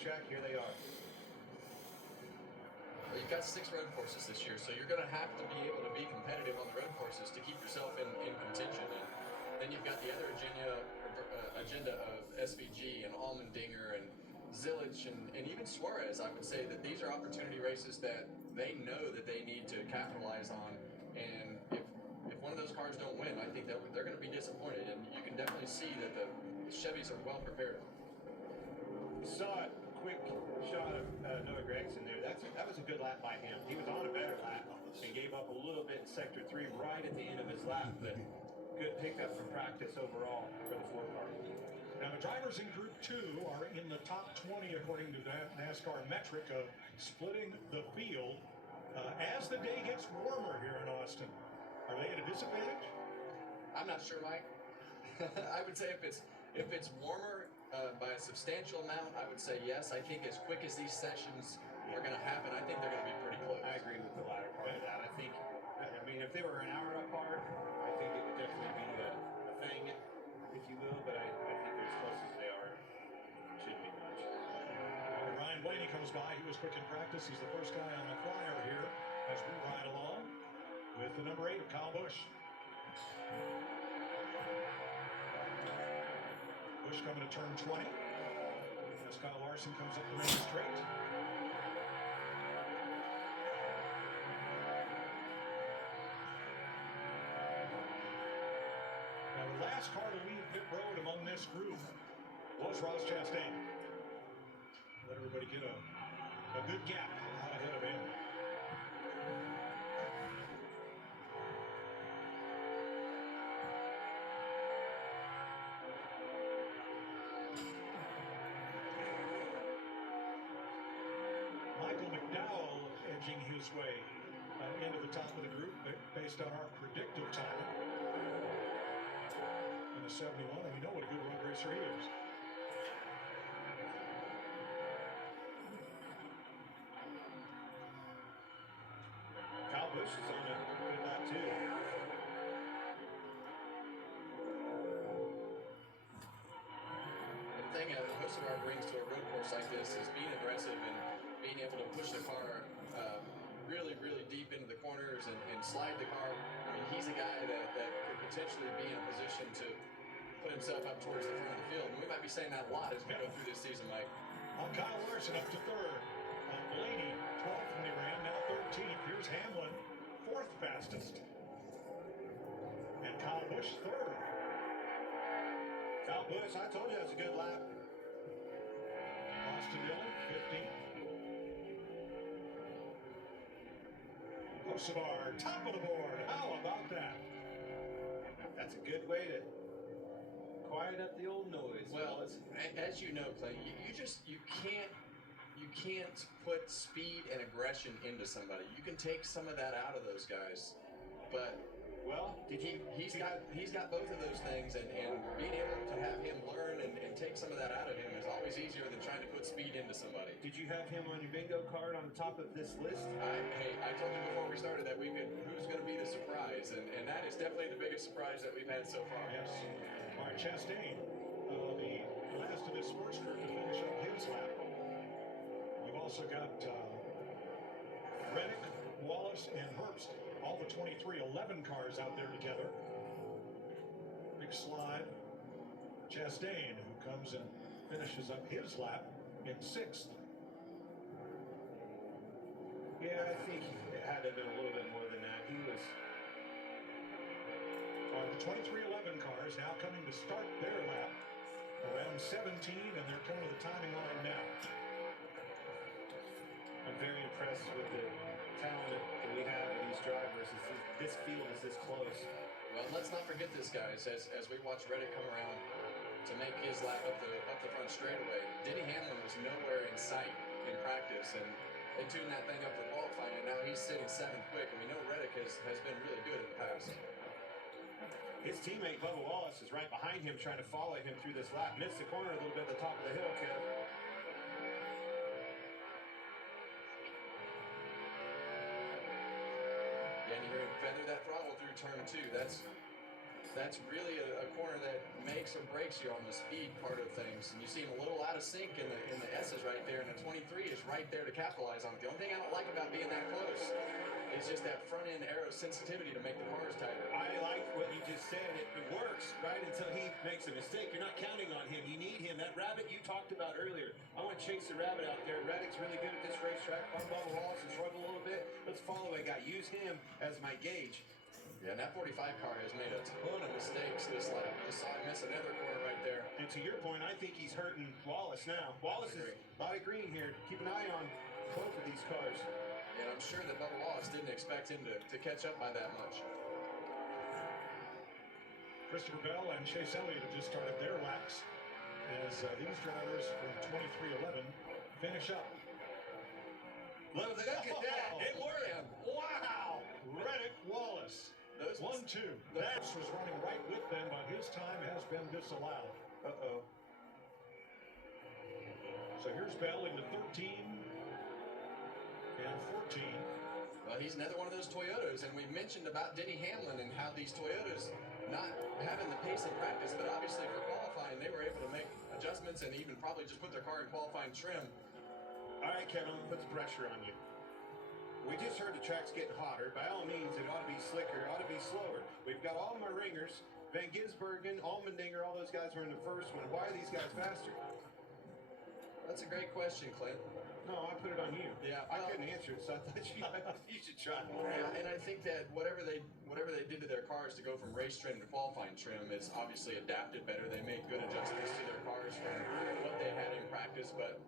racetrack, here they are. Well, you've got 6 road courses this year, so you're going to have to be able to be competitive on the road courses to keep yourself in contention. And then you've got the other agenda of SVG and Allmendinger and Zillich and even Suarez. I would say that these are opportunity races that they know that they need to capitalize on. And if one of those cars don't win, I think that they're going to be disappointed. And you can definitely see that the Chevys are well prepared. Saw a quick shot of Noah Gragson there. That was a good lap by him. He was on a better lap and gave up a little bit in Sector 3 right at the end of his lap, but good pickup from practice overall for the 4 car. Now, the drivers in Group 2 are in the top 20 according to that NASCAR metric of splitting the field. As the day gets warmer here in Austin, are they at a disadvantage? I'm not sure, Mike. I would say if it's warmer by a substantial amount, I would say yes. I think as quick as these sessions are going to happen, I think they're going to be pretty close. I agree with the latter part of that. I mean, if they were an hour apart, I think it would definitely be a thing, if you will, but I think they're as close as they are. Shouldn't be much. Ryan Blaney comes by. He was quick in practice. He's the first guy on the flyer here as we ride along with the number 8 of Kyle Busch. Busch coming to turn 20 as Kyle Larson comes up the main straight. Now, the last car to leave pit road among this group was Ross Chastain. Let everybody get a good gap out ahead of him. Edging his way into the top of the group based on our predictive time in the 71, and we know what a good road racer he is. Kyle Busch is on a good lap too. The thing that Hocevar brings to a road course like this is being aggressive and being able to push the car really, really deep into the corners and slide the car. I mean, he's a guy that could potentially be in a position to put himself up towards the front of the field. And we might be saying that a lot as we go through this season, Mike. Kyle Larson up to 3rd. Blaney, 12th when he ran, now 13th. Here's Hamlin, 4th fastest. And Kyle Busch, 3rd. Kyle Busch, I told you it was a good lap. Austin Dillon, 15th. Hocevar, top of the board. How about that? That's a good way to quiet up the old noise. Well, as you know, Clay, you can't put speed and aggression into somebody. You can take some of that out of those guys, but he's got both of those things, and being able to have him learn and take some of that out of him is always easier than trying to put speed into somebody. Did you have him on your bingo card on the top of this list? I told you before we started that who's going to be the surprise, and that is definitely the biggest surprise that we've had so far. Yes. All right, Chastain, the last of this first group to finish up his lap. You've also got Reddick, Wallace, and Herbst. All the 23-11 cars out there together. Big slide. Chastain, who comes and finishes up his lap in 6th. Yeah, I think it had to have been a little bit more than that. He was... The 23-11 cars now coming to start their lap around 17, and they're coming to the timing line now. I'm very impressed with the talent that we have in these drivers. This field is this close. Well, let's not forget this, guys, as we watch Reddick come around to make his lap up the front straightaway. Denny Hamlin was nowhere in sight in practice, and they tuned that thing up for qualifying, and now he's sitting 7th quick, and we know Reddick has been really good in the past. His teammate Bubba Wallace is right behind him, trying to follow him through this lap. Missed the corner a little bit at the top of the hill, Kev. And you're going to feather that throttle through turn 2. That's That's really a corner that makes or breaks you on the speed part of things. And you seem a little out of sync in the S's right there, and the 23 is right there to capitalize on it. The only thing I don't like about being that close is just that front end aero sensitivity to make the cars tighter. I like what you just said. It works, right, until he makes a mistake. You're not counting on him. You need him. That rabbit you talked about earlier. I want to chase the rabbit out there. Reddick's really good at this racetrack. Bubba Wallace has struggled a little bit. Let's follow a guy. Use him as my gauge. Yeah, and that 45 car has made a ton of mistakes this lap. You saw him miss another corner right there. And to your point, I think he's hurting Wallace now. Wallace is a lot of green here. Keep an eye on both of these cars. And I'm sure that Bubba Wallace didn't expect him to catch up by that much. Christopher Bell and Chase Elliott have just started their laps as these drivers from 2311 finish up. Look at that. It worked. Wow. Reddick Wallace. 1-2. That was running right with them, but his time has been disallowed. Uh-oh. So here's Bell into 13 and 14. Well, he's another one of those Toyotas, and we've mentioned about Denny Hamlin and how these Toyotas not having the pace in practice, but obviously for qualifying, they were able to make adjustments and even probably just put their car in qualifying trim. All right, Kevin, put the pressure on you. We just heard the track's getting hotter. By all means, it ought to be slicker. It ought to be slower. We've got all my ringers. Van Gisbergen, Allmendinger, all those guys were in the first one. Why are these guys faster? That's a great question, Clint. No, I put it on you. Yeah, I couldn't answer it, so I thought you should try. Yeah, and I think that whatever they did to their cars to go from race trim to qualifying trim is obviously adapted better. They made good adjustments to their cars from what they had in practice, but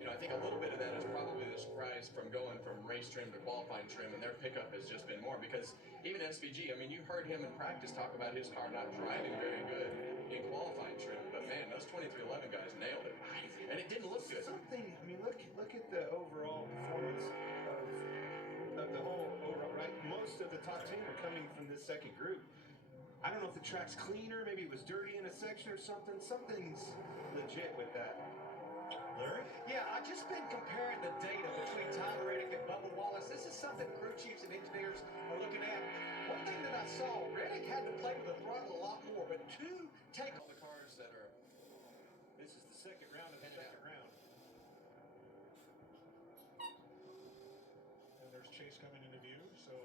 you know, I think a little bit of that is probably the surprise from going from race trim to qualifying trim, and their pickup has just been more because even SVG, I mean, you heard him in practice talk about his car not driving very good in qualifying trim, but man, those 2311 guys nailed it, and it didn't look good. Something. I mean, look at the overall performance of the whole overall. Right, most of the top 10 are coming from this second group. I don't know if the track's cleaner, maybe it was dirty in a section or something. Something's legit with that. Larry? Yeah, I've just been comparing the data between Tyler Reddick and Bubba Wallace. This is something crew chiefs and engineers are looking at. One thing that I saw, Reddick had to play with the throttle a lot more, but take All the cars that are This is the second round of the second round. And there's Chase coming into view, so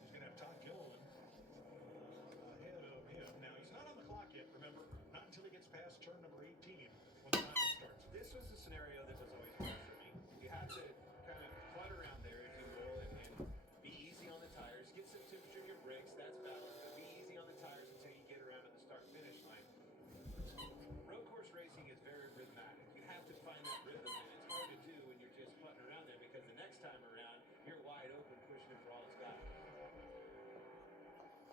he's going to have Todd Gilliland ahead of him. Now, he's not on the clock yet, remember, not until he gets past turn number 18 when the time starts. This was a scenario that was always hard for me. You have to kind of clutter around there, if you will, and be easy on the tires. Get some temperature in your brakes. That's balance. But be easy on the tires until you get around to the start-finish line. Road course racing is very rhythmatic. You have to find that rhythm, and it's hard to do when you're just putting around there because the next time around, you're wide open, pushing it for all it's got.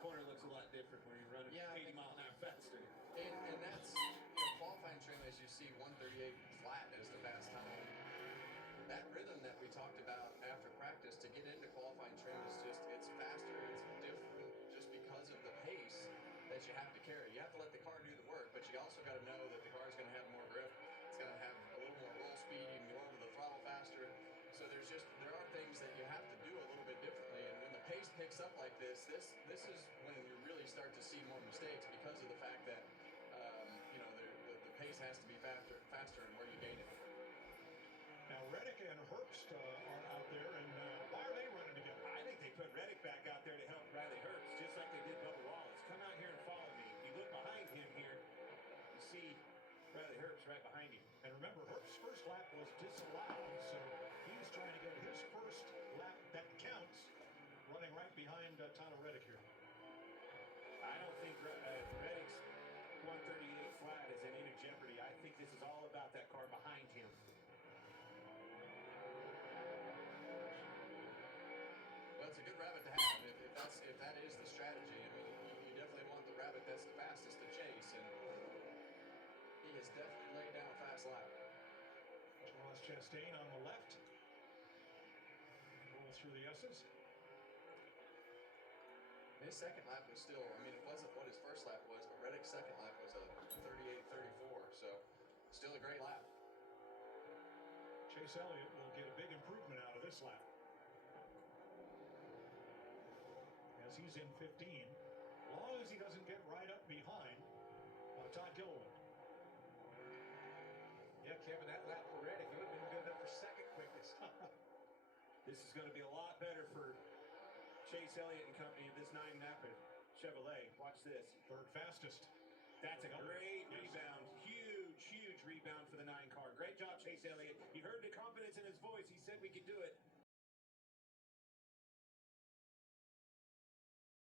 Corner looks a lot different when you're running 80 mile an hour faster. and that's, you know, qualifying trim, as you see 138 flat as the fast time. That rhythm that we talked about after practice to get into qualifying trim is just, it's faster, it's different just because of the pace that you have to carry. You have to let the car do the work, but you also got to know that the car is going to have more grip. It's going to have a little more roll speed. You can go over the throttle faster. So there are things that you have to do a little bit differently. And when the pace picks up like this is when you really start to see more mistakes because of the fact that you know the pace has to be faster, and where you gain it. Now, Reddick and Herbst are out there, and why are they running together? I think they put Reddick back out there to help Riley Herbst, just like they did Bubba Wallace. Come out here and follow me. You look behind him here, you see Riley Herbst right behind him. And remember, Herbst's first lap was disallowed, so he's trying to get his first lap that counts, running right behind Tyler Reddick here. I don't think Reddick's 138 flat is in any jeopardy. I think this is all about that car behind him. Well, it's a good rabbit to have if that is the strategy. I mean, you definitely want the rabbit that's the fastest to chase, and he has definitely laid down a fast lap. Charles Chastain on the left. Rolls through the S's. His second lap was still, I mean, it wasn't what his first lap was, but Reddick's second lap was a 38-34, so still a great lap. Chase Elliott will get a big improvement out of this lap, as he's in 15. As long as he doesn't get right up behind Todd Gilliland. Yeah, Kevin, that lap for Reddick, it would have been good enough for second quickest. This is going to be a lot better for Chase Elliott and company of this 9 Napa Chevrolet. Watch this. Third fastest. That's a great rebound. Huge rebound for the 9 car. Great job, Chase Elliott. You heard the confidence in his voice. He said we could do it.